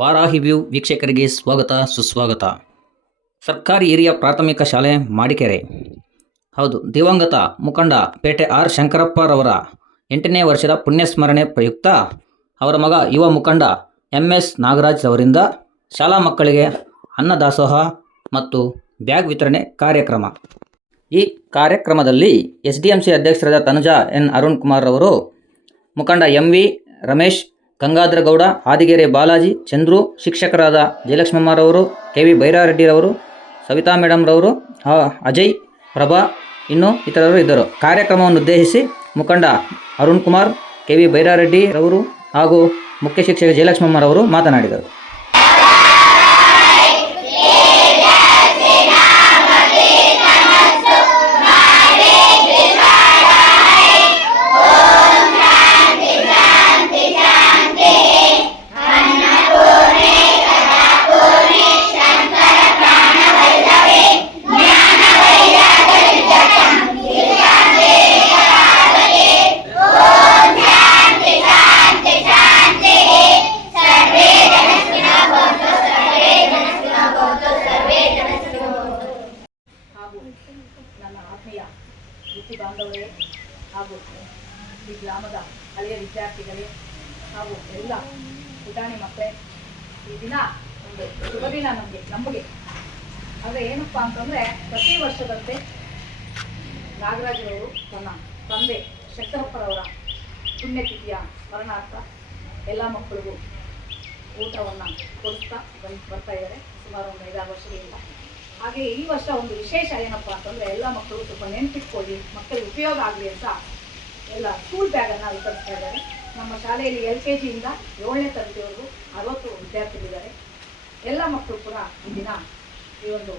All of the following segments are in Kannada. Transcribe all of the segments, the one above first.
ವಾರಾಹಿ ವ್ಯೂ ವೀಕ್ಷಕರಿಗೆ ಸ್ವಾಗತ ಸುಸ್ವಾಗತ. ಸರ್ಕಾರಿ ಹಿರಿಯ ಪ್ರಾಥಮಿಕ ಶಾಲೆ ಮಾಡಿಕೆರೆ. ಹೌದು, ದಿವಂಗತ ಮುಖಂಡ ಪೇಟೆ ಆರ್ ಶಂಕರಪ್ಪರವರ 8ನೇ ವರ್ಷದ ಪುಣ್ಯಸ್ಮರಣೆ ಪ್ರಯುಕ್ತ ಅವರ ಮಗ ಯುವ ಮುಖಂಡ MS ನಾಗರಾಜ್ ಅವರಿಂದ ಶಾಲಾ ಮಕ್ಕಳಿಗೆ ಅನ್ನದಾಸೋಹ ಮತ್ತು ಬ್ಯಾಗ್ ವಿತರಣೆ ಕಾರ್ಯಕ್ರಮ. ಈ ಕಾರ್ಯಕ್ರಮದಲ್ಲಿ SDMC ಅಧ್ಯಕ್ಷರಾದ ತನುಜಾ N ಅರುಣ್ ಕುಮಾರ್ ಅವರು, ಮುಖಂಡ MV ರಮೇಶ್, ಗಂಗಾಧರಗೌಡ, ಆದಿಗೆರೆ ಬಾಲಾಜಿ, ಚಂದ್ರು, ಶಿಕ್ಷಕರಾದ ಜಯಲಕ್ಷ್ಮಮ್ಮರವರು, KV ಬೈರಾರೆಡ್ಡಿರವರು, ಸವಿತಾ ಮೇಡಮ್ರವರು, ಅಜಯ್, ಪ್ರಭಾ, ಇನ್ನೂ ಇತರರು ಇದ್ದರು. ಕಾರ್ಯಕ್ರಮವನ್ನು ಉದ್ದೇಶಿಸಿ ಮುಖಂಡ ಅರುಣ್ ಕುಮಾರ್, KV ಬೈರಾರೆಡ್ಡಿರವರು ಹಾಗೂ ಮುಖ್ಯ ಶಿಕ್ಷಕ ಜಯಲಕ್ಷ್ಮಮ್ಮರವರು ಮಾತನಾಡಿದರು. ನನ್ನ ಆತ್ಮೀಯ ವೃತ್ತಿ ಬಾಂಧವರೇ ಹಾಗೂ ಈ ಗ್ರಾಮದ ಹಳೆಯ ವಿದ್ಯಾರ್ಥಿಗಳೇ ಹಾಗೂ ಎಲ್ಲ ಪುಟಾಣಿ ಮಕ್ಕಳೇ, ಈ ದಿನ ಒಂದು ಶುಭ ದಿನ ನಮಗೆ ಆದರೆ ಏನಪ್ಪ ಅಂತಂದರೆ, ಪ್ರತಿ ವರ್ಷದಂತೆ ನಾಗರಾಜರವರು ತನ್ನ ತಂದೆ ಶಂಕರಪ್ಪರವರ ಪುಣ್ಯತಿಥಿಯ ಸ್ಮರಣಾರ್ಥ ಎಲ್ಲ ಮಕ್ಕಳಿಗೂ ಊಟವನ್ನು ಕೊಡಿಸ್ತಾ ಬರ್ತಾ ಇದ್ದಾರೆ ಸುಮಾರು ಒಂದು 5-6 ವರ್ಷಗಳಿಂದ. ಹಾಗೆ ಈ ವರ್ಷ ಒಂದು ವಿಶೇಷ ಏನಪ್ಪ ಅಂತಂದರೆ, ಎಲ್ಲ ಮಕ್ಕಳು ಸ್ವಲ್ಪ ನೆನಪಿಟ್ಕೊಳ್ಳಿ, ಮಕ್ಕಳಿಗೆ ಉಪಯೋಗ ಆಗಲಿ ಅಂತ ಎಲ್ಲ ಸ್ಕೂಲ್ ಬ್ಯಾಗನ್ನು ವಿತರಿಸ್ತಾ ಇದ್ದಾರೆ. ನಮ್ಮ ಶಾಲೆಯಲ್ಲಿ LKG ಇಂದ 7ನೇ ತರಗತಿವರೆಗೂ 60 ವಿದ್ಯಾರ್ಥಿಗಳಿದ್ದಾರೆ. ಎಲ್ಲ ಮಕ್ಕಳು ಕೂಡ ಈ ದಿನ ಈ ಒಂದು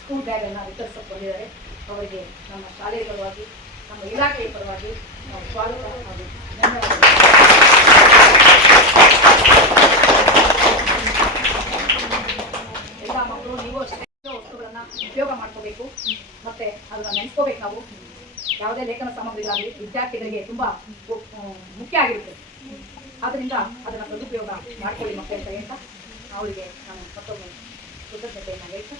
ಸ್ಕೂಲ್ ಬ್ಯಾಗನ್ನು ವಿತರಿಸಕ್ಕೆ ಬಂದಿದ್ದಾರೆ. ಅವರಿಗೆ ನಮ್ಮ ಶಾಲೆಯ ಪರವಾಗಿ, ನಮ್ಮ ಇಲಾಖೆಯ ಪರವಾಗಿ ನಾವು ಸ್ವಾಗತ ಹಾಗೂ ಧನ್ಯವಾದಗಳು. ಎಲ್ಲ ಮಕ್ಕಳು ನೀವು ಅಷ್ಟೇ ವಸ್ತುಗಳನ್ನು ಉಪಯೋಗ ಮಾಡ್ಕೋಬೇಕು, ಮತ್ತು ಅದನ್ನು ನೆನೆಸ್ಕೋಬೇಕು. ನಾವು ಯಾವುದೇ ಲೇಖನ ಸಾಮಗ್ರಿಗಳಾಗಲಿ ವಿದ್ಯಾರ್ಥಿಗಳಿಗೆ ತುಂಬ ಮುಖ್ಯ ಆಗಿರುತ್ತೆ. ಆದ್ದರಿಂದ ಅದನ್ನು ಸದುಪಯೋಗ ಮಾಡ್ಕೊಳ್ಳಿ ಮಕ್ಕಳ ಕೈ ಅಂತ ಅವರಿಗೆ ನಾನು ಮತ್ತೊಮ್ಮೆ ಕೃತಜ್ಞತೆಯನ್ನು ಹೇಳ್ತಾ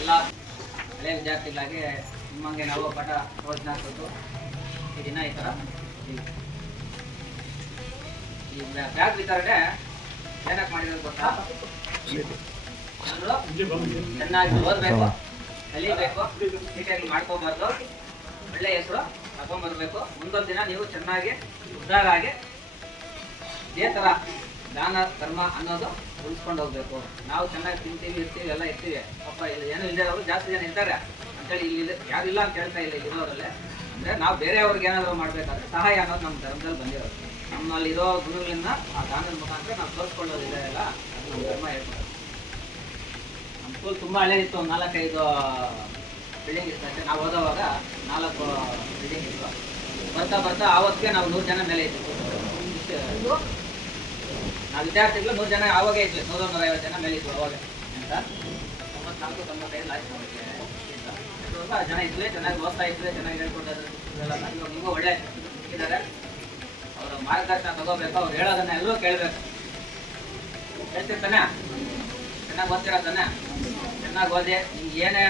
ಎಲ್ಲ ಹಳೆಯ ವಿದ್ಯಾರ್ಥಿಗಳಾಗಿ ನಿಮಗೆ ನಾವು ಪಾಠ ಪ್ರವಚನ ಕೊಟ್ಟು ಈ ದಿನ ಈ ಥರ ಈ ಬ್ಯಾಗ್ ವಿತರಣೆ ಏನಕ್ಕೆ ಮಾಡಿರೋದು ಗೊತ್ತಾ? ಎಲ್ಲರೂ ಚೆನ್ನಾಗಿ ಓದಬೇಕು, ಕಲಿಬೇಕು, ನೀಟಾಗಿ ಮಾಡ್ಕೋಬಾರ್ದು, ಒಳ್ಳೆ ಹೆಸರು ತಗೊಂಡ್ಬರ್ಬೇಕು. ಮುಂದೊಂದು ದಿನ ನೀವು ಚೆನ್ನಾಗಿ ಉದ್ಧಾರ ಆಗಿ ಇದೇ ಥರ ದಾನ ಧರ್ಮ ಅನ್ನೋದು ಉಳಿಸ್ಕೊಂಡು ಹೋಗ್ಬೇಕು. ನಾವು ಚೆನ್ನಾಗಿ ತಿಂತೀವಿ, ಇರ್ತೀವಿ, ಎಲ್ಲ ಇರ್ತೀವಿ. ಪಾಪ ಇಲ್ಲಿ ಏನೂ ಇಲ್ಲದವರು ಜಾಸ್ತಿ ಜನ ಇರ್ತಾರೆ ಅಂತೇಳಿ ಇಲ್ಲಿ ಯಾರು ಇಲ್ಲ ಅಂತ ಹೇಳ್ತಾ ಇಲ್ಲ. ಇರೋರಲ್ಲೇ ಅಂದರೆ ನಾವು ಬೇರೆಯವ್ರಿಗೆ ಏನಾದರೂ ಮಾಡಬೇಕಾದ್ರೆ ಸಹಾಯ ಅನ್ನೋದು ನಮ್ಮ ಧರ್ಮದಲ್ಲಿ ಬಂದಿರೋದು. ನಮ್ಮಲ್ಲಿರೋ ಗುರುಗಳನ್ನ ಆ ದಾನದ ಮುಖಾಂತರ ನಾವು ತೋರಿಸ್ಕೊಳ್ಳೋದಿದೆ ಅಲ್ಲ, ಅದು ನಮ್ಮ ಧರ್ಮ ಹೇಳ್ಕೊಡೋದು. ನಮ್ಮ ಸ್ಕೂಲ್ ತುಂಬ ಹಳೇದಿತ್ತು, 4-5 ಬಿಲ್ಡಿಂಗ್ ಇತ್ತು ಅಷ್ಟೇ. ನಾವು ಓದೋವಾಗ 4 ಬಿಲ್ಡಿಂಗ್ ಇತ್ತು. ಬರ್ತಾ ಬರ್ತಾ ಆವತ್ತಿಗೆ ನಾವು 100 ಜನ ಮೇಲೆ ಇತ್ತು. ನಾವು ವಿದ್ಯಾರ್ಥಿಗಳು 100 ಜನ ಆವಾಗೇ ಇದ್ವಿ, 100-150 ಜನ ಮೇಲೆ ಇದ್ವು ಅವಾಗ ಅಂತ. 94-95 ಲಾಸ್ಟ್ ಸ್ವಲ್ಪ ಜನ ಇದ್ವಿ, ಚೆನ್ನಾಗಿ ಓದ್ತಾ ಇದ್ವಿ, ಚೆನ್ನಾಗಿ ಹೇಳ್ಕೊಡೋದು. ಇವಾಗ ನಿಮಗೂ ಒಳ್ಳೆ ಇದ್ದಾರೆ. ಅವರ ಮಾರ್ಗದರ್ಶನ ತಗೋಬೇಕು, ಅವ್ರು ಹೇಳೋದನ್ನ ಎಲ್ಲರೂ ಕೇಳಬೇಕು. ಹೇಳ್ತಿರ್ತಾನೆ ಚೆನ್ನಾಗಿ ಓದ್ತೀರಾ ತಾನೆ? ಚೆನ್ನಾಗಿ ಓದಿ ನಿಮ್ಗೆ ಏನೇ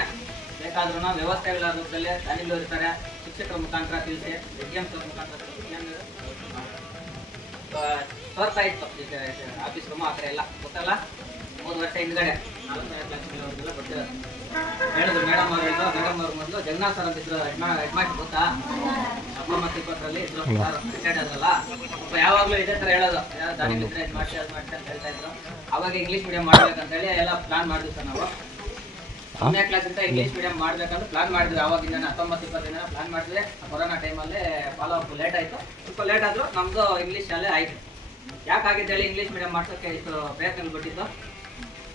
ಬೇಕಾದ್ರೂ ವ್ಯವಸ್ಥೆಗಳ ರೂಪದಲ್ಲಿ ದಾನಿಗಳು ಇರ್ತಾರೆ, ಶಿಕ್ಷಕರ ಮುಖಾಂತರ ತಿಳಿಸಿ, ಎಕ್ಸಾಮ್ಸ್ ಮುಖಾಂತರ ತೋರ್ತಾ ಇತ್ತು ಆಫೀಸ್ ರೂಮು ಆ ಕಡೆ ಎಲ್ಲ ಗೊತ್ತಲ್ಲ. 3 ವರ್ಷ ಹಿಂದ್ಗಡೆ 4ನೇ ಕ್ಲಾಸ್ಗೆಲ್ಲ ಬರ್ತಿರೋದು ಹೇಳಿದ್ರು ಮೇಡಮ್ ಅವ್ರು ಹೇಳಿದ್ರು. ಮೇಡಮ್ ಅವ್ರು ಮೊದಲು ಜಗನ್ನಾಥ್ ಸರ್ ಅಂತ ಇದ್ರು, ಹೆಡ್ಮಾಸ್ಟರ್ ಗೊತ್ತಾ? 1920 ಇದ್ರು ಸರ್, ರಿಟೈರ್ಡ್ ಆದ್ರಲ್ಲ. ಯಾವಾಗಲೂ ಇದೇ ಥರ ಹೇಳೋದು, ಯಾರು ದಾನಿಗಳಿದ್ರೆ ಇದು ಮಾಡಿ ಅದು ಮಾಡಿ ಅಂತ ಹೇಳ್ತಾ ಇದ್ರು. ಅವಾಗ ಇಂಗ್ಲೀಷ್ ಮೀಡಿಯಂ ಮಾಡ್ಬೇಕಂತೇಳಿ ಎಲ್ಲ ಪ್ಲಾನ್ ಮಾಡಿದ್ವಿ ಸರ್ ನಾವು. 1ನೇ ಕ್ಲಾಸಿಂದ ಇಂಗ್ಲೀಷ್ ಮೀಡಿಯಂ ಮಾಡ್ಬೇಕಂತ ಪ್ಲಾನ್ ಮಾಡಿದ್ವಿ. ಆವಾಗಿಂದ 19-20 ಪ್ಲಾನ್ ಮಾಡಿದ್ವಿ. ಕೊರೋನಾ ಟೈಮಲ್ಲಿ ಫಾಲೋ ಅಪ್ ಲೇಟ್ ಆಯಿತು. ಸ್ವಲ್ಪ ಲೇಟ್ ಆದರೂ ನಮ್ಮದು ಇಂಗ್ಲೀಷ್ ಶಾಲೆ ಆಯಿತು. ಯಾಕಾಗಿದ್ದೇಳಿ ಇಂಗ್ಲೀಷ್ ಮೀಡಿಯಂ ಮಾಡ್ಸೋಕ್ಕೆ ಇಷ್ಟು ಪ್ರಯತ್ನ ಬಿಟ್ಟಿದ್ದು?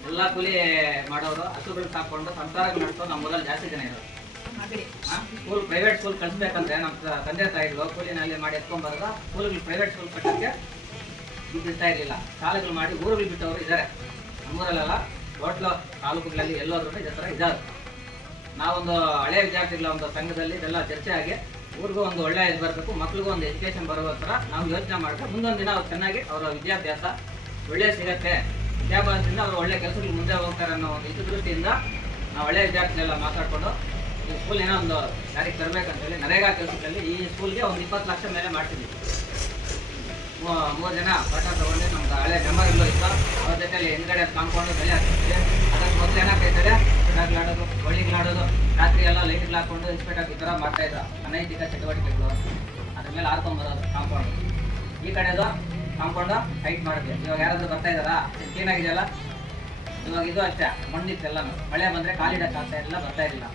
ಎಲ್ಲ ಕೂಲಿ ಮಾಡೋರು, ಹಸುಗಳು ಸಾಕೊಂಡು ಸಂಸಾರಗಳು ನಡೆಸೋದು ನಮ್ಮ ಮೊದಲು ಜಾಸ್ತಿ ಜನ ಇರೋದು. ಸ್ಕೂಲ್ ಪ್ರೈವೇಟ್ ಸ್ಕೂಲ್ ಕಳಿಸ್ಬೇಕಂದ್ರೆ ನಮ್ಮ ತಂದೆ ತಾಯಿಗಳು ಕೂಲಿನಲ್ಲಿ ಮಾಡಿ ಎತ್ಕೊಂಡ್ಬರೋದು. ಸ್ಕೂಲ್ಗಳು ಪ್ರೈವೇಟ್ ಸ್ಕೂಲ್ ಕಟ್ಟೋಕ್ಕೆ ದುಡ್ಡು ಇರ್ತಾ ಇರಲಿಲ್ಲ. ಶಾಲೆಗಳು ಮಾಡಿ ಊರುಗಳು ಬಿಟ್ಟವರು ಇದ್ದಾರೆ. ನಮ್ಮೂರಲ್ಲೆಲ್ಲ ಹೋಟ್ಲು ತಾಲೂಕುಗಳಲ್ಲಿ ಎಲ್ಲೋದ್ರೂ ಇದೇ ಥರ ಇದ್ದಾರೆ. ನಾವೊಂದು ಹಳೆಯ ವಿದ್ಯಾರ್ಥಿಗಳ ಒಂದು ಸಂಘದಲ್ಲಿ ಇದೆಲ್ಲ ಚರ್ಚೆ ಆಗಿ ಊರಿಗೂ ಒಂದು ಒಳ್ಳೆಯ ಇದು ಬರಬೇಕು, ಮಕ್ಳಿಗೂ ಒಂದು ಎಜುಕೇಷನ್ ಬರೋ ಥರ ನಾವು ಯೋಚನೆ ಮಾಡಿದ್ರೆ ಮುಂದೊಂದು ದಿನ ಅವ್ರು ಚೆನ್ನಾಗಿ ಅವರ ವಿದ್ಯಾಭ್ಯಾಸ ಒಳ್ಳೆಯ ಸಿಗತ್ತೆ, ವಿದ್ಯಾಭ್ಯಾಸದಿಂದ ಅವರು ಒಳ್ಳೆ ಕೆಲಸಗಳು ಮುಂದೆ ಹೋಗ್ತಾರೆ ಅನ್ನೋ ಒಂದು ಇದು ದೃಷ್ಟಿಯಿಂದ ನಾವು ಒಳ್ಳೆಯ ವಿದ್ಯಾರ್ಥಿಗಳೆಲ್ಲ ಮಾತಾಡಿಕೊಂಡು ಈ ಸ್ಕೂಲ್ ಏನೋ ಒಂದು ಯಾರಿಗೆ ತರಬೇಕಂತೇಳಿ ನರೇಗಾ ಕೆಲಸದಲ್ಲಿ ಈ ಸ್ಕೂಲ್ಗೆ ಒಂದು 20 ಲಕ್ಷ ಮೇಲೆ ಮಾಡ್ತಿದ್ವಿ. 3 ಜನ ಪಾಠ ತಗೊಂಡು ನಮ್ಗೆ ಹಳೆ ಮೆಮೊರಿಗಳು ಇತ್ತು. ಅವ್ರ ಜೊತೆಲಿ ಹಿಂದ್ಗಡೆ ಕಾಂಪೌಂಡು ಬೆಲೆ ಹಾಕ್ತಿದ್ವಿ. ಅದಕ್ಕೆ ಮೊದಲು ಏನಾಗ್ತೈತೆ ಆಡೋದು, ಬಳ್ಳಿಗಳಾಡೋದು, ರಾತ್ರಿ ಎಲ್ಲ ಲೈಟ್ಗಳು ಹಾಕೊಂಡು ಇನ್ಸ್ಪೆಕ್ಟ್ ಈ ಥರ ಮಾಡ್ತಾಯಿದ್ರು. ಅನೈತಿಕ ಚಟುವಟಿಕೆಗಳು ಅದ್ರ ಮೇಲೆ ಹಾರ್ಕೊಂಬರೋದು ಕಾಂಪೌಂಡ್. ಈ ಕಡೆದು ಕಾಂಪೌಂಡು ಹೈಟ್ ಮಾಡಿದ್ವಿ. ಇವಾಗ ಯಾರಾದರೂ ಬರ್ತಾ ಇದ್ದಾರಾ? ಕ್ಲೀನಾಗಿದೆಯಲ್ಲ. ಇವಾಗ ಇದು ಅಷ್ಟೇ ಮಣ್ಣಿತ್ತೆಲ್ಲ. ಮಳೆ ಬಂದರೆ ಕಾಲಿಡಕ್ಕೆ ಆಗ್ತಾ ಇರಲಿಲ್ಲ, ಬರ್ತಾ ಇರಲಿಲ್ಲ.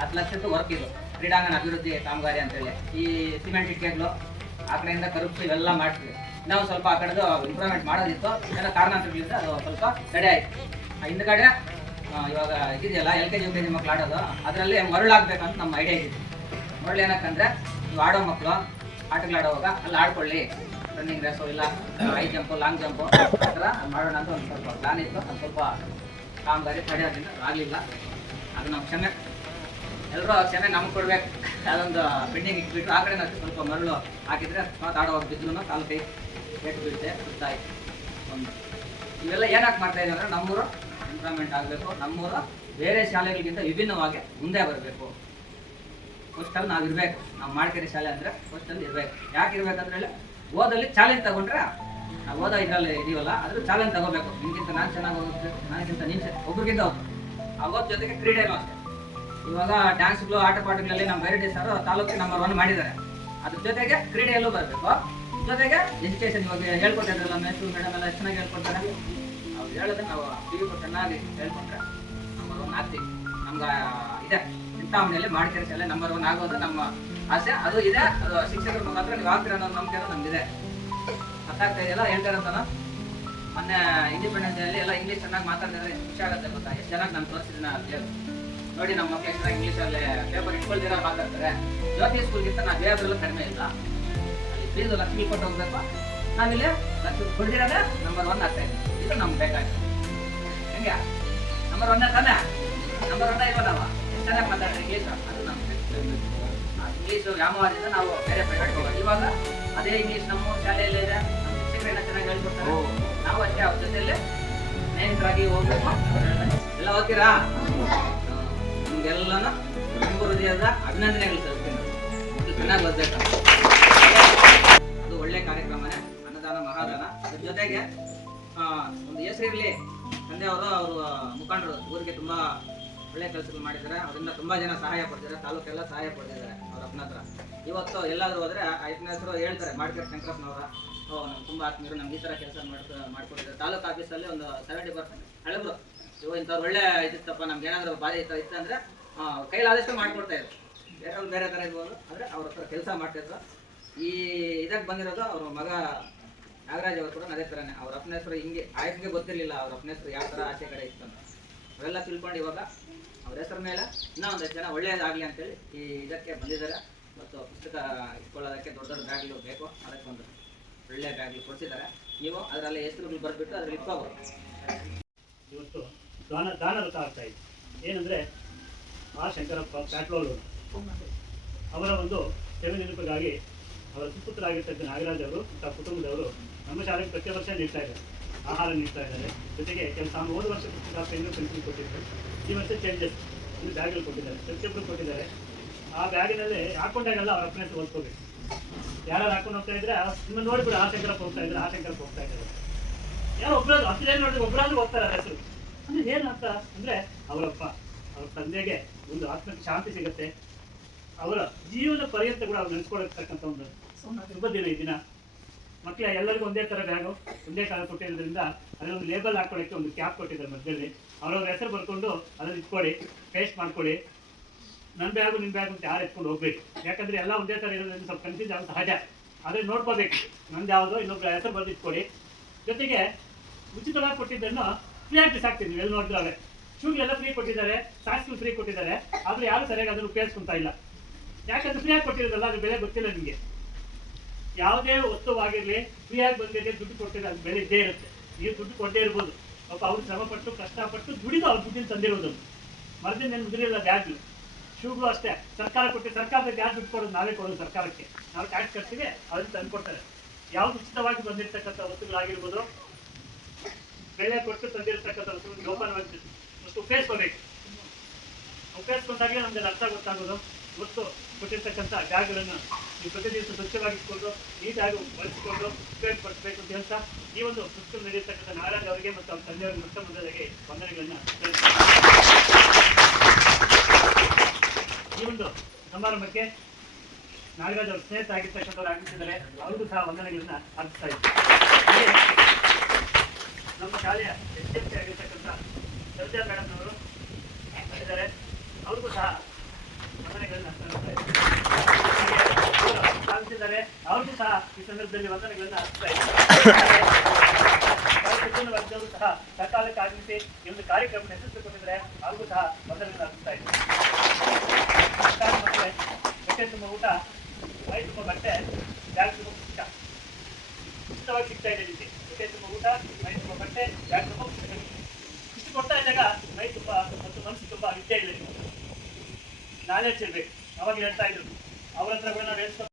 10 ಲಕ್ಷದ್ದು ವರ್ಕ್ ಇದು ಕ್ರೀಡಾಂಗಣ ಅಭಿವೃದ್ಧಿ ಕಾಮಗಾರಿ ಅಂತೇಳಿ. ಈ ಸಿಮೆಂಟ್ ಇಟ್ಟಿಗೆಗಳು ಆ ಕಡೆಯಿಂದ ಕರುಪ್ಸಿ ಇವೆಲ್ಲ ಮಾಡ್ತೀವಿ. ನಾವು ಸ್ವಲ್ಪ ಆ ಕಡೆದು ಇಂಪ್ರೂವ್ಮೆಂಟ್ ಮಾಡೋದಿತ್ತು. ಇದೆಲ್ಲ ಕಾರಣಾಂತರಗಳಿಂದ ಅದು ಸ್ವಲ್ಪ ತಡೆ ಆಯಿತು. ಹಿಂದ್ಗಡೆ ಇವಾಗ ಇದೆಯಲ್ಲ LKG UKG ಮಕ್ಳು ಆಡೋದು, ಅದರಲ್ಲಿ ಮರಳಾಗಬೇಕಂತ ನಮ್ಮ ಐಡಿಯಾ ಇದ್ದಿತ್ತು. ಮರಳು ಏನಕ್ಕಂದರೆ ನೀವು ಆಡೋ ಮಕ್ಕಳು ಆಟಗಳಾಡೋವಾಗ ಅಲ್ಲಿ ಆಡ್ಕೊಳ್ಳಿ, ರನ್ನಿಂಗ್ ರೇಸು ಇಲ್ಲ ಹೈ ಜಂಪು ಲಾಂಗ್ ಜಂಪು ಆ ಥರ ಮಾಡೋಣ ಅಂತ ಒಂದು ಸ್ವಲ್ಪ ಪ್ಲಾನ್ ಇತ್ತು. ಅದು ಸ್ವಲ್ಪ ಕಾಮಗಾರಿ ತಡೆಯೋದ್ರಿಂದ ಆಗಲಿಲ್ಲ. ಅದು ನಮ್ಮ ಕ್ಷಮೆ, ಎಲ್ಲರೂ ಕ್ಷಮೆ ನಮ್ಗೆ ಕೊಡ್ಬೇಕು. ಅದೊಂದು ಪೆಂಡಿಂಗ್ ಇಟ್ಬಿಟ್ಟು ಆ ಕಡೆ ಸ್ವಲ್ಪ ಮರಳು ಹಾಕಿದರೆ ಆಡೋವಾಗ ಬಿದ್ದರೂ ಕಾಲು ಕೈ ಕೆಟ್ಟು ಬೀಳುತ್ತೆ, ಗೊತ್ತಾಯ್ತು. ಒಂದು ಇವೆಲ್ಲ ಏನಕ್ಕೆ ಮಾಡ್ತಾ ಇದ್ದೀವಿ ಅಂದರೆ ನಮ್ಮೂರು ಇಂಪ್ರೂವ್ಮೆಂಟ್ ಆಗಬೇಕು, ನಮ್ಮೂರು ಬೇರೆ ಶಾಲೆಗಳಿಗಿಂತ ವಿಭಿನ್ನವಾಗಿ ಮುಂದೆ ಬರಬೇಕು. ಫಸ್ಟಲ್ಲಿ ನಾವು ಇರಬೇಕು. ನಾವು ಮಾಡ್ಕೆರೆ ಶಾಲೆ ಅಂದರೆ ಫಸ್ಟಲ್ಲಿ ಇರಬೇಕು. ಯಾಕೆ ಇರಬೇಕಂದ್ರೆ ಹೇಳಿ, ಓದಲ್ಲಿ ಚಾಲೆಂಜ್ ತಗೊಂಡ್ರೆ ನಾವು ಓದೋ ಇದರಲ್ಲಿ ಇದೀವಲ್ಲ ಅದ್ರ ಚಾಲೆಂಜ್ ತಗೋಬೇಕು. ನಿನ್ಗಿಂತ ನಾನು ಚೆನ್ನಾಗಿ ಓದಬೇಕು, ನನಗಿಂತ ನೀನು ಒಬ್ರಿಗಿಂತ ಹೋಗ್ಬೇಕು. ಆ ಓದ್ ಜೊತೆಗೆ ಕ್ರೀಡೆನೂ ಅಷ್ಟೇ. ಇವಾಗ ಡ್ಯಾನ್ಸ್ಗಳು ಆಟ ಪಾಠಗಳಲ್ಲಿ ನಮ್ಮ ವೆರೈಟಿ ಸರ್ ತಾಲೂಕಿಗೆ ನಂಬರ್ 1 ಮಾಡಿದ್ದಾರೆ. ಅದ್ರ ಜೊತೆಗೆ ಕ್ರೀಡೆಯಲ್ಲೂ ಬರಬೇಕು, ಜೊತೆಗೆ ಎಜುಕೇಷನ್. ಇವಾಗ ಹೇಳ್ಕೊಡ್ತಾ ಇದ್ರಲ್ಲ ಮೇಸ್ಟ್ರು ಮೇಡಮ್ ಎಲ್ಲ ಚೆನ್ನಾಗಿ ಹೇಳ್ಕೊಡ್ತಾರೆ. ಅವ್ರು ಹೇಳಿದ್ರೆ ನಾವು TV ಚೆನ್ನಾಗಿ ಹೇಳ್ಕೊಂಡ್ರೆ ನಂಬರ್ 1 ಆಗ್ತೀವಿ. ನಮ್ಗೆ ಇದೆ ಚಿಂತಾಮಣಿಯಲ್ಲಿ ಮಾಡ್ಕೆರೆ ಶಾಲೆ ನಂಬರ್ 1 ಆಗೋದು ನಮ್ಮ ಆಸೆ. ಅದು ಇದೆ, ಅದು ಶಿಕ್ಷಕರ ಮುಖಾಂತರ ನೀವು ಆಗ್ತೀರ ಅನ್ನೋ ನಂಬಿಕೆ ನಮ್ದಿದೆ. ಅರ್ಥ ಆಗ್ತಾ ಇದೆಯಲ್ಲ ಹೇಳ್ತಾರೆ ಅಂತ. ಮೊನ್ನೆ ಇಂಡಿಪೆಂಡೆನ್ಸ್ ಡೇಯಲ್ಲಿ ಎಲ್ಲ ಇಂಗ್ಲೀಷ್ ಚೆನ್ನಾಗಿ ಮಾತಾಡಿದ್ರೆ ಖುಷಿ ಆಗುತ್ತೆ ಗೊತ್ತಾ? ಎಷ್ಟು ಚೆನ್ನಾಗಿ ನಾನು ತೋರಿಸಿದ್ದೀನಿ ಅಂತ ನೋಡಿ. ನಮ್ಮ ಮಕ್ಕಳು ಚೆನ್ನಾಗಿ ಇಂಗ್ಲೀಷಲ್ಲಿ ಪೇಪರ್ ಇಟ್ಕೊಳ್ತೀರ ಮಾತಾಡ್ತಾರೆ. ಜ್ಯೋತಿ ಸ್ಕೂಲ್ಗಿಂತ ನಾವು ಬೇರೆದ್ರಲ್ಲೂ ಕಡಿಮೆ ಇಲ್ಲ. ಅಲ್ಲಿ ಫೀಸ್ ಲಕ್ಷ್ಮಿ ಕೊಟ್ಟು ಹೋಗ್ಬೇಕು, ನಾವಿಲ್ಲಿ ಲಕ್ಷ್ಮಿ ಕೊಡ್ದಿರೋದೇ ನಂಬರ್ 1 ಆಗ್ತಾ ಇದ್ದೀವಿ. ಇದು ನಮ್ಗೆ ಬೇಕಾಗಿತ್ತು. ಹೆಂಗೆ ನಂಬರ್ 1 ತಾನೆ? ನಂಬರ್ 1 ಇರೋದವ ಎಷ್ಟು ಚೆನ್ನಾಗಿ ಮಾತಾಡ್ತಾರೆ ಇಂಗ್ಲೀಷು. ಅದು ನಮ್ಗೆ ಇಂಗ್ಲೀಷು ವ್ಯಾಮೋಹದಿಂದ ನಾವು ಬೇರೆ ಪ್ರೈವೇಟ್ ಹೋಗೋದು. ಇವಾಗ ಅದೇ ಇಂಗ್ಲೀಷ್ ನಮ್ಮ ಶಾಲೆಯಲ್ಲೇ ಇದೆ. ನಮ್ಮ ಶಿಕ್ಷಕರೆಲ್ಲ ಚೆನ್ನಾಗಿ ಹೇಳ್ಕೊಡ್ತಾರೆ. ನಾವು ಅಷ್ಟೇ ಅವ್ರ ಜೊತೆಯಲ್ಲಿ ಸ್ನೇಹಿತರಾಗಿ ಹೋಗ್ಬೇಕು. ಎಲ್ಲ ಓದ್ತೀರಾ? ನಿಮ್ಗೆಲ್ಲನೂ ತುಂಬ ಹೃದಯದ ಅಭಿನಂದನೆಗಳು ಸಲ್ಲಿಸ್ತೀನಿ. ಇದು ಚೆನ್ನಾಗಿ ಓದ್ಬೇಕು. ಅದು ಒಳ್ಳೆ ಕಾರ್ಯಕ್ರಮನೇ, ಅನ್ನದಾನ ಮಹಾದಾನ. ಅದ್ರ ಜೊತೆಗೆ ಒಂದು ಹೆಸರಿರಲಿ. ತಂದೆಯವರು ಅವರು ಮುಖಂಡರು ಊರಿಗೆ ತುಂಬ ಒಳ್ಳೆ ಕೆಲಸಗಳು ಮಾಡಿದ್ದಾರೆ. ಅವರಿಂದ ತುಂಬ ಜನ ಸಹಾಯ ಪಡ್ತಿದ್ದಾರೆ. ತಾಲೂಕೆಲ್ಲ ಸಹಾಯ ಪಡ್ತಿದ್ದಾರೆ ಅವ್ರ ಅಪ್ಪನ ಹತ್ರ. ಇವತ್ತು ಎಲ್ಲಾದರೂ ಹೋದರೆ ಅಪ್ಪನ ಹೆಸರು ಹೇಳ್ತಾರೆ, ಮಾಡ್ಕೆರೆ ಶಂಕರಪ್ಪನವರ. ನಮ್ಗೆ ತುಂಬ ಆತ್ಮೀಯರು ನಮ್ಗೆ ಈ ಥರ ಕೆಲಸ ಮಾಡ್ಕೊಟ್ಟಿದ್ದಾರೆ. ತಾಲೂಕು ಆಫೀಸಲ್ಲಿ ಒಂದು 70% ಹೇಳಿದ್ರು, ಇವು ಇಂಥವ್ರು ಒಳ್ಳೆ ಇದಿತ್ತಪ್ಪ, ನಮ್ಗೆ ಏನಾದರೂ ಬಾಧೆ ಈ ಥರ ಇತ್ತು ಅಂದರೆ ಕೈಲಾದಷ್ಟು ಮಾಡ್ಕೊಡ್ತಾ ಇದ್ರು. ಬೇರೆಯವ್ರು ಬೇರೆ ಥರ ಇರ್ಬೋದು, ಆದರೆ ಅವ್ರ ಹತ್ರ ಕೆಲಸ ಮಾಡ್ತಾಯಿದ್ರು. ಈ ಇದಕ್ಕೆ ಬಂದಿರೋದು ಅವ್ರ ಮಗ ನಾಗರಾಜ್ ಅವರು ಕೂಡ ಅದೇ ಥರನೇ. ಅವ್ರ ಅಪ್ಪನ ಹೆಸರು ಹಿಂಗೆ ಆಯ್ಕೆಗೆ ಗೊತ್ತಿರಲಿಲ್ಲ ಅವ್ರ ಅಪ್ಪನ ಹೆಸರು ಯಾವ ಥರ ಆಚೆ ಕಡೆ ಇತ್ತು ಅಂತ. ಅವೆಲ್ಲ ತಿಳ್ಕೊಂಡು ಇವಾಗ ಅವ್ರ ಹೆಸರು ಮೇಲೆ ಇನ್ನೂ ಒಂದಷ್ಟು ಜನ ಒಳ್ಳೆಯದಾಗಲಿ ಅಂತೇಳಿ ಈ ಇದಕ್ಕೆ ಬಂದಿದ್ದಾರೆ. ಮತ್ತು ಪುಸ್ತಕ ಇಟ್ಕೊಳ್ಳೋದಕ್ಕೆ ದೊಡ್ಡ ದೊಡ್ಡ ಬ್ಯಾಗ್ಗಳು ಬೇಕು, ಅದಕ್ಕೆ ಒಂದು ಒಳ್ಳೆ ಬ್ಯಾಗ್ಗಳು ಕೊಡಿಸಿದ್ದಾರೆ. ನೀವು ಅದರಲ್ಲಿ ಹೆಸರುಗಳು ಬರೆದ್ಬಿಟ್ಟು ಅದ್ರಲ್ಲಿ ಇಟ್ಕೋಬೋದು. ಇವತ್ತು ದಾನ ವೃತ ಆಗ್ತಾ ಇದೆ. ಏನಂದರೆ ಆರ್ ಶಂಕರಪ್ಪ ಪ್ಯಾಟ್ರೋಲು ಅವರ ಒಂದು ಸೇವೆ ನೆನಪಿಗಾಗಿ ಅವರ ಸುಪುತ್ರರಾಗಿರ್ತಕ್ಕಂಥ ನಾಗರಾಜ್ ಅವರು ಮತ್ತು ಕುಟುಂಬದವರು ನಮ್ಮ ಶಾಲೆಗೆ ಪ್ರತಿ ವರ್ಷ ನೀಡ್ತಾ ಇದ್ದಾರೆ. ಆಹಾರ ನೀಡ್ತಾ ಇದ್ದಾರೆ. ಜೊತೆಗೆ ಕೆಲಸ ಹೋದ ವರ್ಷ ಪುಸ್ತಕ ಪೆನ್ನು ಪೆನ್ಸಿಲ್ ಕೊಟ್ಟಿದ್ರು. ಈ ವರ್ಷ ಚೇಂಜಸ್ ಒಂದು ಬ್ಯಾಗಲ್ಲಿ ಕೊಟ್ಟಿದ್ದಾರೆ, ಸೆಪ್ಟೆಂಬರ್ ಕೊಟ್ಟಿದ್ದಾರೆ. ಆ ಬ್ಯಾಗಿನಲ್ಲಿ ಹಾಕೊಂಡಾಗೆಲ್ಲ ಅವ್ರ ಅಪ್ಪನ ಹೆಸರು ಓದ್ಕೋಬೇಕು. ಯಾರು ಹಾಕೊಂಡು ಹೋಗ್ತಾ ಇದ್ರೆ ನಿಮ್ಮನ್ನು ನೋಡಿಬಿಡು, ಆ ಶಂಕರಪ್ಪ ಹೋಗ್ತಾ ಇದ್ದಾರೆ, ಆ ಶಂಕರಪ್ಪ ಹೋಗ್ತಾ ಇದ್ದಾರೆ. ಯಾರೋ ಒಬ್ಬರಾದ್ರು ಅಷ್ಟೇ ನೋಡಿದ್ರೆ ಒಬ್ಬರಾದ್ರೂ ಹೋಗ್ತಾರೆ ಅವ್ರ ಹೆಸರು. ಅಂದ್ರೆ ಏನಂತ ಅಂದ್ರೆ ಅವರಪ್ಪ ಅವ್ರ ತಂದೆಗೆ ಒಂದು ಆತ್ಮಕ್ಕೆ ಶಾಂತಿ ಸಿಗುತ್ತೆ. ಅವರ ಜೀವನ ಪರ್ಯಂತ ಕೂಡ ಅವ್ರು ನೆನೆಸ್ಕೊಳ್ಳತಕ್ಕಂಥ ಒಂದು ಶುಭ ದಿನ ಈ ದಿನ. ಮಕ್ಕಳ ಎಲ್ಲರಿಗೂ ಒಂದೇ ಥರ ಬ್ಯಾಗು ಒಂದೇ ಕಾಲ ಕೊಟ್ಟಿರೋದ್ರಿಂದ ಅದರಲ್ಲಿ ಒಂದು ಲೇಬಲ್ ಹಾಕೊಳ್ಳೋಕ್ಕೆ ಒಂದು ಕ್ಯಾಪ್ ಕೊಟ್ಟಿದ್ದಾರೆ ಮಧ್ಯದಲ್ಲಿ. ಅವ್ರವ್ರ ಹೆಸರು ಬರ್ಕೊಂಡು ಅದನ್ನು ಇಟ್ಕೊಳ್ಳಿ, ಪೇಸ್ಟ್ ಮಾಡ್ಕೊಳ್ಳಿ. ನನ್ನ ಬ್ಯಾಗು ನಿಮ್ಮ ಬ್ಯಾಗು ಅಂತ ಯಾರು ಎತ್ಕೊಂಡು ಹೋಗ್ಬೇಕು. ಯಾಕಂದ್ರೆ ಎಲ್ಲ ಒಂದೇ ಥರ ಇರೋದ್ರಿಂದ ಸ್ವಲ್ಪ ಕನ್ಫ್ಯೂಸ್ ಆಗೋದು ಸಹಜ. ಆದರೆ ನೋಡ್ಕೋಬೇಕು ನಂದು ಯಾವುದೋ ಇನ್ನೊಬ್ಬರ ಹೆಸರು ಬರೆದು ಇಟ್ಕೊಳ್ಳಿ. ಜೊತೆಗೆ ಉಚಿತವಾಗಿ ಕೊಟ್ಟಿದ್ದನ್ನು ಫ್ರೀಯಾಗಿ ಬಿಸಾಕ್ತೀನಿ. ನೀವು ಎಲ್ಲಿ ನೋಡಿದ್ರೆ ಶೂಗಳೆಲ್ಲ ಫ್ರೀ ಕೊಟ್ಟಿದ್ದಾರೆ, ಸಾಕ್ಸ್ಗಳು ಫ್ರೀ ಕೊಟ್ಟಿದ್ದಾರೆ. ಆದರೆ ಯಾರು ಸರಿಯಾಗಿ ಅದನ್ನು ಉಪಯೋಗಿಸ್ಕೊಂತ ಇಲ್ಲ. ಯಾಕಂದ್ರೆ ಫ್ರೀಯಾಗಿ ಕೊಟ್ಟಿರೋದಲ್ಲ, ಅದು ಬೆಲೆ ಗೊತ್ತಿಲ್ಲ ನಿಮಗೆ. ಯಾವುದೇ ವಸ್ತುವಾಗಿರಲಿ ಫ್ರೀಯಾಗಿ ಬಂದಿದೆ ದುಡ್ಡು ಕೊಟ್ಟಿದ್ರೆ ಅದು ಬೆಲೆ ಇದ್ದೇ ಇರುತ್ತೆ. ನೀವು ದುಡ್ಡು ಕೊಟ್ಟೇ ಇರ್ಬೋದು. ಪಾಪ ಅವ್ರು ಶ್ರಮಪಟ್ಟು ಕಷ್ಟಪಟ್ಟು ದುಡಿದು ಅವ್ರ ದುಡ್ಡಿನ ತಂದಿರೋದು. ಮರದಿಂದ ಏನು ಮುದ್ರಿಲ್ಲ ಬ್ಯಾಗ್ಲು. ಶೂಗಳು ಅಷ್ಟೇ ಸರ್ಕಾರ ಕೊಟ್ಟು ಸರ್ಕಾರದ ಯಾರು ದುಡ್ಡು ಕೊಡೋದು, ನಾವೇ ಕೊಡೋದು ಸರ್ಕಾರಕ್ಕೆ. ನಾವು ಟ್ಯಾಕ್ಸ್ ಕಟ್ತೀವಿ, ಅದನ್ನು ತಂದು ಕೊಡ್ತಾರೆ. ಯಾವ್ದು ಉಚಿತವಾಗಿ ಬಂದಿರತಕ್ಕಂಥ ವಸ್ತುಗಳಾಗಿರ್ಬೋದು, ಬೆಲೆ ಕೊಟ್ಟು ತಂದಿರತಕ್ಕಂಥ ವಸ್ತುಗಳು ಜೋಪಾನವಾಗಿ ಉಪಯೋಗಿಸ್ಕೋಬೇಕು. ಉಪಯೋಗಿಸ್ಕೊಂಡಾಗಲೇ ನಮಗೆ ಅರ್ಥ ಗೊತ್ತಾಗೋದು. ಇವತ್ತು ಕೊಟ್ಟಿರ್ತಕ್ಕಂಥ ಬ್ಯಾಗ್ಗಳನ್ನು ನೀವು ಪ್ರತಿ ದಿವಸ ಸ್ವಚ್ಛವಾಗಿಟ್ಕೊಂಡು ನೀಟಾಗಿ ಬಳಸಿಕೊಂಡು ಉಪಯೋಗಪಡಿಸಬೇಕು ಅಂತ ಹೇಳ್ತಾ ಈ ಒಂದು ಪುಸ್ತಕ ನಡೆಯತಕ್ಕಂಥ ನಾರಾಯಣ ಅವರಿಗೆ ಮತ್ತು ಅವ್ರ ತಂದೆಯವರಿಗೆ ಮೊಟ್ಟ ಮೊದಲಿಗೆ ವಂದನೆಗಳನ್ನು ಈ ಒಂದು ಸಮಾರಂಭಕ್ಕೆ ನಾಗರಾಜ್ ಅವ್ರ ಸ್ನೇಹಿತ ಆಗಿರ್ತಕ್ಕಂಥವ್ರು ಆಗಿರ್ತಿದ್ದಾರೆ. ಅವ್ರಿಗೂ ಸಹ ವಂದನೆಗಳನ್ನ ಅರ್ಪಿಸ್ತಾ ಇದ್ದಾರೆ. ನಮ್ಮ ಶಾಲೆಯ SMC ಆಗಿರ್ತಕ್ಕಂಥ ಸರೋಜಾ ಮೇಡಮ್ ಅವರು ಇದ್ದಾರೆ. ಅವ್ರಿಗೂ ಸಹ ವಂದನೆಗಳನ್ನ ಅರ್ಪಿಸ್ತಾ ಇದ್ದಾರೆ. ಅವ್ರಿಗೂ ಸಹ ಈ ಸಂದರ್ಭದಲ್ಲಿ ವಂದನೆಗಳನ್ನ ಅರ್ಪಿಸ್ತಾ ಇದ್ದಾರೆ. ವರ್ಗದವರು ಸಹ ಸಕಾಲಕ್ಕೆ ಆಗಮಿಸಿ ಈ ಒಂದು ಕಾರ್ಯಕ್ರಮ ಯಶಸ್ವಿ ಕೊಟ್ಟಿದ್ದಾರೆ. ಅವ್ರಿಗೂ ಸಹ ವಂದನೆಗಳನ್ನ ಅರ್ಪಿಸ್ತಾ ಇದ್ದಾರೆ. ಮತ್ತೆ ಹೊಟ್ಟೆ ತುಂಬ ಊಟ, ಮೈ ತುಂಬ ಬಟ್ಟೆ, ಬ್ಯಾಗ್ ತುಂಬ ಪುಸ್ತಕ ಉಚಿತವಾಗಿ ಸಿಗ್ತಾ ಇದೆ ನಿಮಗೆ. ಹೊಟ್ಟೆ ತುಂಬ ಊಟ, ಮೈ ತುಂಬ ಬಟ್ಟೆ, ಬ್ಯಾಗ್ ತುಂಬ ಪುಸ್ತಕ ಇಷ್ಟು ಕೊಡ್ತಾ ಇದ್ದಾಗ ಮೈ ತುಂಬ ಮತ್ತು ಮನಸ್ಸು ತುಂಬ ವಿದ್ಯೆ ಇಲ್ಲ. ನೀವು ನಾಲೆಡ್ಜ್ ಇರಬೇಕು. ಅವಾಗ ಹೇಳ್ತಾ ಇದ್ರು ಅವ್ರ ಹತ್ರ ಕೂಡ ನಾವು ಹೇಳ್ತಾ